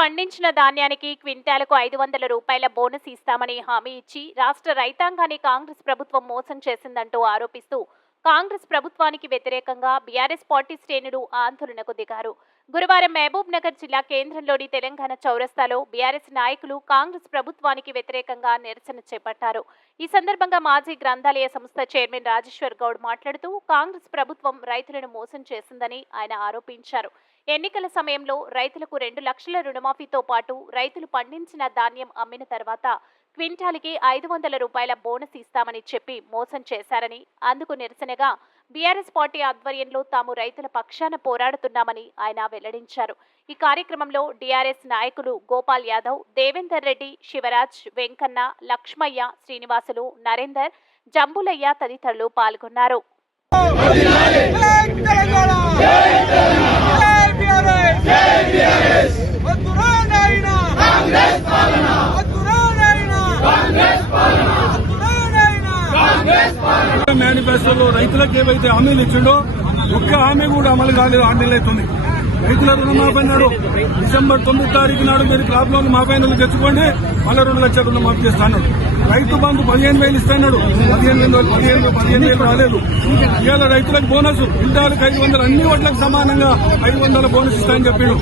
పండించిన ధాన్యానికి క్వింటాలకు 500 రూపాయల బోనస్ ఇస్తామని హామీ ఇచ్చి రాష్ట్ర రైతాంగాన్ని కాంగ్రెస్ ప్రభుత్వం మోసం చేసిందంటూ ఆరోపిస్తూ కాంగ్రెస్ ప్రభుత్వానికి వ్యతిరేకంగా బీఆర్ఎస్ పార్టీ శ్రేణులు ఆందోళనకు దిగారు. గురువారం మహబూబ్ నగర్ జిల్లా కేంద్రంలోని తెలంగాణ చౌరస్తాలో బీఆర్ఎస్ నాయకులు కాంగ్రెస్ ప్రభుత్వానికి వ్యతిరేకంగా నిరసన చేపట్టారు. ఈ సందర్భంగా మాజీ గ్రంథాలయ సంస్థ చైర్మన్ రాజేశ్వర్ గౌడ్ మాట్లాడుతూ కాంగ్రెస్ ప్రభుత్వం రైతులను మోసం చేసిందని ఆయన ఆరోపించారు. ఎన్నికల సమయంలో రైతులకు 2 లక్షల రుణమాఫీతో పాటు రైతులు పండించిన ధాన్యం అమ్మిన తర్వాత క్వింటాల్కి 500 రూపాయల బోనస్ ఇస్తామని చెప్పి మోసం చేశారని, అందుకు నిరసనగా బీఆర్ఎస్ పార్టీ ఆధ్వర్యంలో తాము రైతుల పక్షాన పోరాడుతున్నామని ఆయన వెల్లడించారు. ఈ కార్యక్రమంలో డీఆర్ఎస్ నాయకులు గోపాల్ యాదవ్, దేవేందర్ రెడ్డి, శివరాజ్, వెంకన్న, లక్ష్మయ్య, శ్రీనివాసులు, నరేందర్, జంబులయ్య తదితరులు పాల్గొన్నారు. మేనిఫెస్టోలో రైతులకు ఏవైతే హామీలు ఇచ్చిండో ఒక్క హామీ కూడా అమలు కాలేదు. 6 నెలలు అవుతుంది. రైతుల రుణమాఫీ అన్నాడు. డిసెంబర్ 9 తారీఖు నాడు మీరు క్రాప్ లోన్ మాఫీ అయిన తెచ్చుకోండి, మళ్ళీ 2 లక్షల రుణమాఫీ చేస్తాడు. రైతు బంధు 15,000 ఇస్తాడు. 15,000 రాలేదు. ఇవాళ రైతులకు బోనస్ క్వింటాలకు 500, అన్ని ఓట్లకు సమానంగా 500 బోనస్ ఇస్తాయని చెప్పాడు.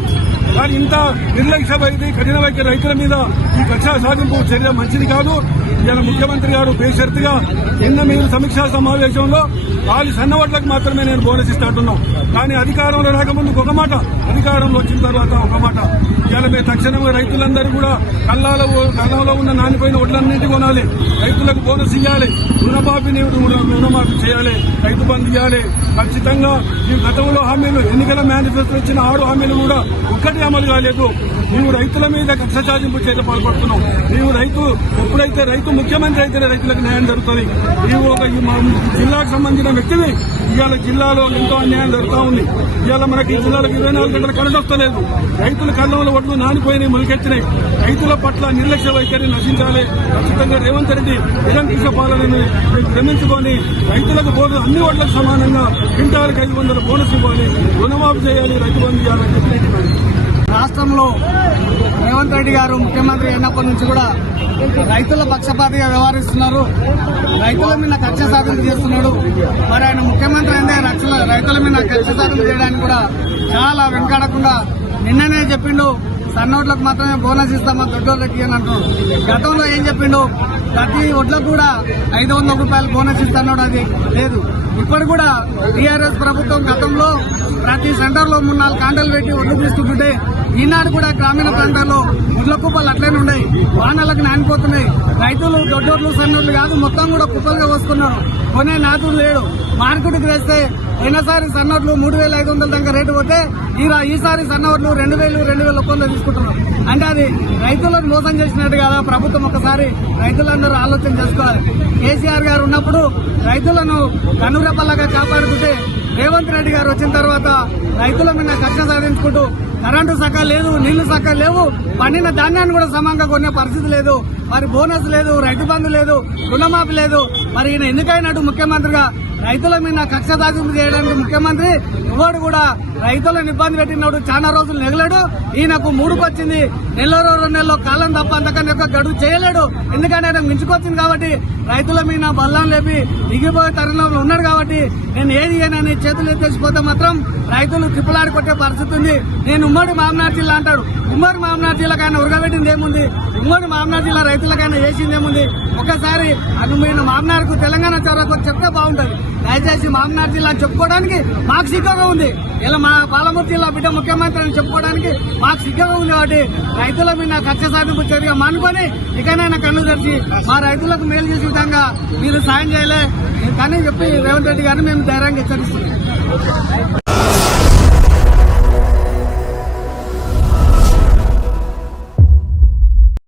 కానీ ఇంత నిర్లక్ష్య వైఖరి, కఠిన వైఖరి రైతుల మీద ఈ కక్ష సాధింపు చర్య మంచిది కాదు. ఇవాళ ముఖ్యమంత్రి గారు బేషరతుగా నిన్న మీరు సమీక్షా సమావేశంలో వాళ్ళు సన్న ఓట్లకు మాత్రమే నేను బోనస్ ఇస్తాంటున్నాం. కానీ అధికారంలో రాకముందుకు ఒక మాట, అధికారంలో వచ్చిన తర్వాత ఒక మాట. ఇవాళ మేము తక్షణమే రైతులందరూ కూడా కళ్ళలో ఉన్న నానిపోయిన ఒడ్లన్నింటి కొనాలి, రైతులకు బోనస్ ఇవ్వాలి, రుణమాఫీ చేయాలి, రైతు బంధు ఇవ్వాలి. ఖచ్చితంగా ఈ గతంలో హామీలు, ఎన్నికల మేనిఫెస్టో ఇచ్చిన 6 హామీలు కూడా ఒక్కటి అమలు కాలేదు. నీవు రైతుల మీద కక్ష సాధింపు చర్య పాల్పడుతున్నావు. నీవు ఎప్పుడైతే రైతు ముఖ్యమంత్రి అయితేనే రైతులకు న్యాయం జరుగుతుంది. నీవు ఒక జిల్లాకు సంబంధించిన వ్యక్తివి. ఇవాళ జిల్లాలో ఎంతో అన్యాయం జరుగుతూ ఉంది. ఇవాళ మనకి ఈ జిల్లాలకు 24 గంటల కరెంట్ వస్తలేదు. రైతుల కళ్ళంలో ఒడ్లు నానిపోయినాయి, మొలికెత్తినాయి. రైతుల పట్ల నిర్లక్ష్య వైఖరి నశించాలి. ఖచ్చితంగా రేవంత్ రెడ్డి నిరంకుశ పాలనని శ్రమించుకొని రైతులకు బోనస్, అన్ని ఓట్లకు సమానంగా క్వింటాలకు 500 బోనస్ ఇవ్వాలి, రుణమాఫీ చేయాలి, రైతు బంధు చేయాలని చెప్పి రాష్ట్రంలో రేవంత్ రెడ్డి గారు ముఖ్యమంత్రి అయినప్పటి నుంచి కూడా రైతుల పక్షపాతిగా వ్యవహరిస్తున్నారు. రైతుల మీద కక్ష సాధన చేస్తున్నాడు. మరి ఆయన ముఖ్యమంత్రి అయితే రైతుల మీద కక్ష సాధన చేయడానికి కూడా చాలా వెనకాడకుండా నిన్ననే చెప్పిండు, సన్నోట్లకు మాత్రమే బోనస్ ఇస్తామా, దొడ్డోళ్ళకి అని అంటున్నాడు. గతంలో ఏం చెప్పిండు, ప్రతి ఒడ్లకు కూడా 500 రూపాయలు బోనస్ ఇస్తున్నాడు. అది లేదు. ఇప్పుడు కూడా టీఆర్ఎస్ ప్రభుత్వం గతంలో ప్రతి సెంటర్ లో 3-4 కాంటలు పెట్టి ఒడ్లు తీసుకుంటుంటే ఈనాడు కూడా గ్రామీణ ప్రాంతాల్లో ఉడ్ల కుప్పలు అట్లనే ఉన్నాయి. వాహనాలకు నానిపోతున్నాయి. రైతులు దొడ్డోడ్లు సన్నోడ్లు కాదు, మొత్తం కూడా కుప్పలుగా వస్తున్నారు. కొనే నాతులు లేడు. మార్కెట్కి వేస్తే పోయినసారి సన్నోట్లు 3,500 దాకా రేటు పోతే ఈసారి సన్నోట్లు 2,000 తీసుకుంటున్నారు. అంటే అది రైతులను మోసం చేసినట్టు కదా. ప్రభుత్వం ఒకసారి రైతులందరూ ఆలోచన చేసుకోవాలి. కేసీఆర్ గారు ఉన్నప్పుడు రైతులను కనురెప్పలాగా కాపాడుకుంటే రేవంత్ రెడ్డి గారు వచ్చిన తర్వాత రైతుల మీద కక్ష సాధించుకుంటూ కరెంటు సక్క లేదు, నీళ్లు సక్క లేవు, పండిన ధాన్యాన్ని కూడా సమంగా కొనే పరిస్థితి లేదు. మరి బోనస్ లేదు, రైతు బంధు లేదు, రుణమాఫీ లేదు. మరి ఈయన ఎందుకైనట్టు ముఖ్యమంత్రిగా రైతుల మీద కక్ష సాధింపు చేయడానికి ముఖ్యమంత్రి ఎవడు కూడా రైతులను ఇబ్బంది పెట్టినప్పుడు చాలా రోజులు నెగలేడు. ఈయనకు 3కు వచ్చింది, 2 నెలల్లో కాలం తప్ప అంతకన్నా ఎక్కువ గడువు చేయలేడు. ఎందుకంటే ఆయన మించుకొచ్చింది కాబట్టి రైతుల మీద బల్లం లేపి దిగిపోయే తరుణంలో ఉన్నాడు కాబట్టి నేను ఏది అని చేతులు ఎత్తేసిపోతే మాత్రం రైతులు తిప్పులాడి కొట్టే పరిస్థితి ఉంది. నేను ఉమ్మడి మామనాడు జిల్లా అంటాడు. ఉమ్మడి మామనాడు జిల్లాకైనా ఉరగబెట్టింది ఏముంది? ఉమ్మడి మామనాడు జిల్లా రైతులకైనా చేసింది ఏముంది? ఒకసారి మీరు మామనాడుకు తెలంగాణ చౌరకు చెప్తే బాగుంటుంది. దయచేసి మామనాడు జిల్లా చెప్పుకోవడానికి మాకు సిగ్గుగా ఉంది. ఇలా మా పాలమూరు జిల్లా బిడ్డ ముఖ్యమంత్రి అని చెప్పుకోవడానికి మాకు సిగ్గుగా ఉంది. కాబట్టి రైతుల మీద కక్ష సాధింపు చర్యగా మానుకొని ఇకనైనా కన్ను తెరిచి మా రైతులకు మేలు చేసే విధంగా మీరు సాయం చేయలే కానీ చెప్పి రేవంత్ రెడ్డి గారిని మేము ధైర్యంగా హెచ్చరిస్తున్నాం.